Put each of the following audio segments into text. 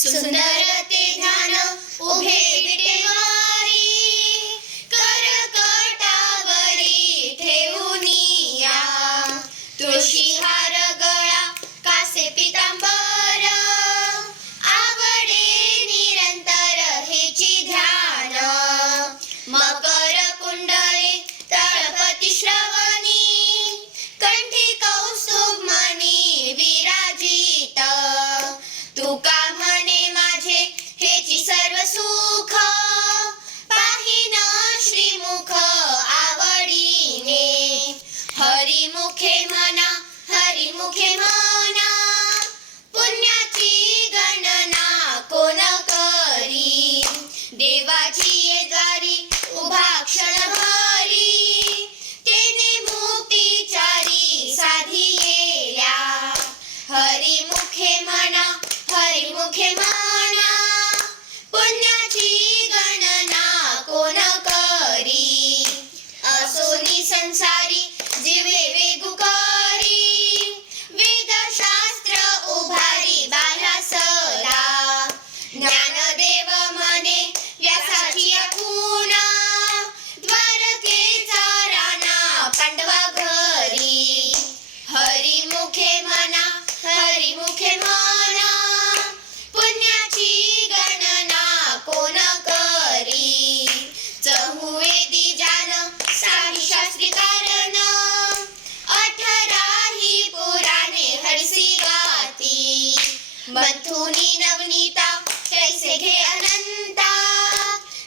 सुंदर ते ध्यान उभे विटेवारी, करकटावरी ठेवूनिया, तुळशी हार गळा कासे पितांबर, आवडे निरंतर हेची ध्यान, मकर कुंडले तळपती श्रवणी, कंठी कौस्तुभ मणी विराजित, तुका म्हणे माझे हेची सर्व सुख, पाहिन श्रीमुख आवडीने, हरिमुखे म्हणा हरिमुखे म्हणा, पुण्याची गणना कोण करी, देवाची ये द्वारी उभा क्षणभरी, तेने मुक्तीचारी साधियेल्या, हरिमुखे म्हणा हरिमुखे म्हणा, पुण्याची गणना कोण करी, असोनी संसारी जीवे वेगुकारी, वेदशास्त्र उभारी बाह्या सदा, ज्ञानदेव म्हणे व्यासाची आठवणा, द्वारकेचा राणा पांडवा घरी, हरिमुखे म्हणा हरिमुखे म्हणा, पुण्याची गणना कोण करी, चहुवेदी जान साही शास्त्री कारण, 18 पुराणे हरिसी गाती, मंथुनी नवनीता कैसे घे अनंता,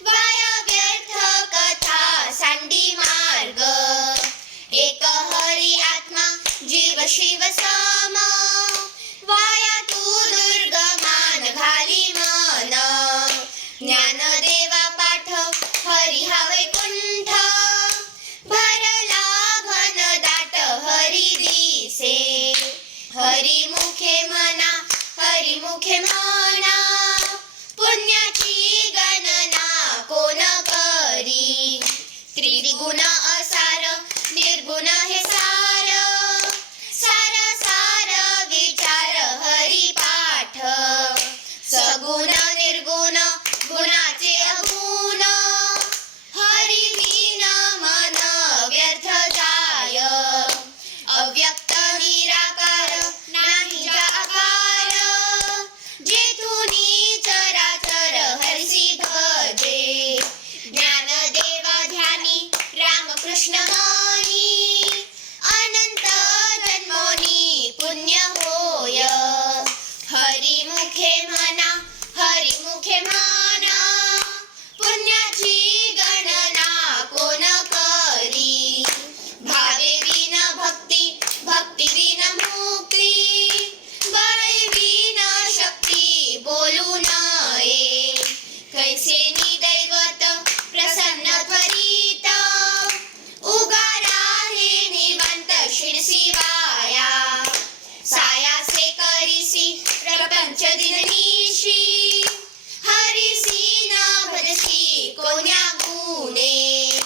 वाया व्यर्थ कथा सांडी मार्ग, एक हरी आत्मा जीव शिव सम, वाया तू दुर्गमान घाली मन, ज्ञानदेवा पाठ हरी हा वैकुंठ, भरला घन दाट हरी दिसे, हरिमुखे म्हणा हरिमुखे म्हणा, पुण्याची गणना कोण करी, त्रिगुण असार निर्गुण हे सार, सार सार विचार हरी पाठ, सगुण निर्गुण गुणाचे अगुण, हरिविन मन व्यर्थ जाय, अव्यक्त निराकार नाही जाकार, जेथुनी चराचर हरिसी भजे, ज्ञानदेवा ध्यानी रामकृष्ण मनी, अनंत जन्मोनी पुण्य होय, हरिमुखे म्हणा हरिमुखे म्हणा, पुण्याची गणना कोण करी, भावे विन भक्ती भक्ती विन मुक्ती, बळे विन शक्ती बोलू नये, कैसे दैवत प्रसन्न त्वरित, उगारा हे निवांत शिरसी वाया, सायासे करीसी प्रपंच दिननिशी, हरिसी न भजशी कोण्या गुणे,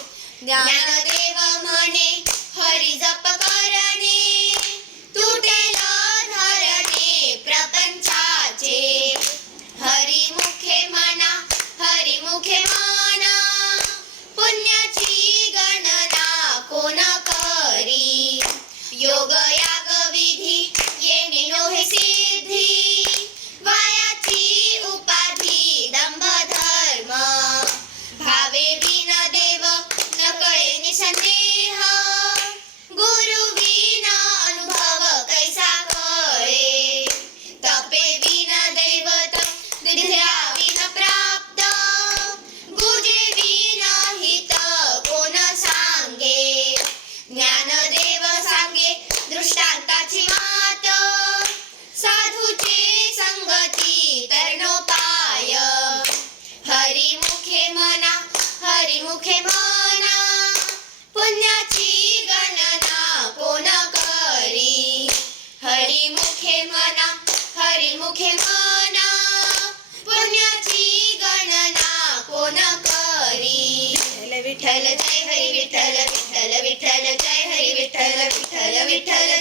ज्ञानदेव म्हणे हरी जप करणे, तुटेल धरणे प्रपंचाचे, हरिमुखे म्हणा हरिमुखे म्हणा, पुण्याची गणना कोण करी, योग याग विधी येणे नोहे सिद्धी, वायाची उपाधी दंभ धर्म, भावे विन देव न कळे निसंदेह, गुरु विन अनुभव कैसा कळे, तपे विन दैवत विद्या विन प्राप्त, गुजे विन हित कोण सांगे, ज्ञानदेव सांगे दृष्टांताची मात, साधूची संगती तरणोपाय, हरिमुखे म्हणा हरिमुखे म्हणा, पुण्याची गणना कोण करी, हरिमुखे म्हणा हरिमुखे म्हणा, पुण्याची गणना कोण करी, विठ्ठल जय हरी विठ्ठल विठ्ठल विठ्ठल जय हरी विठ्ठल विठ्ठल विठ्ठल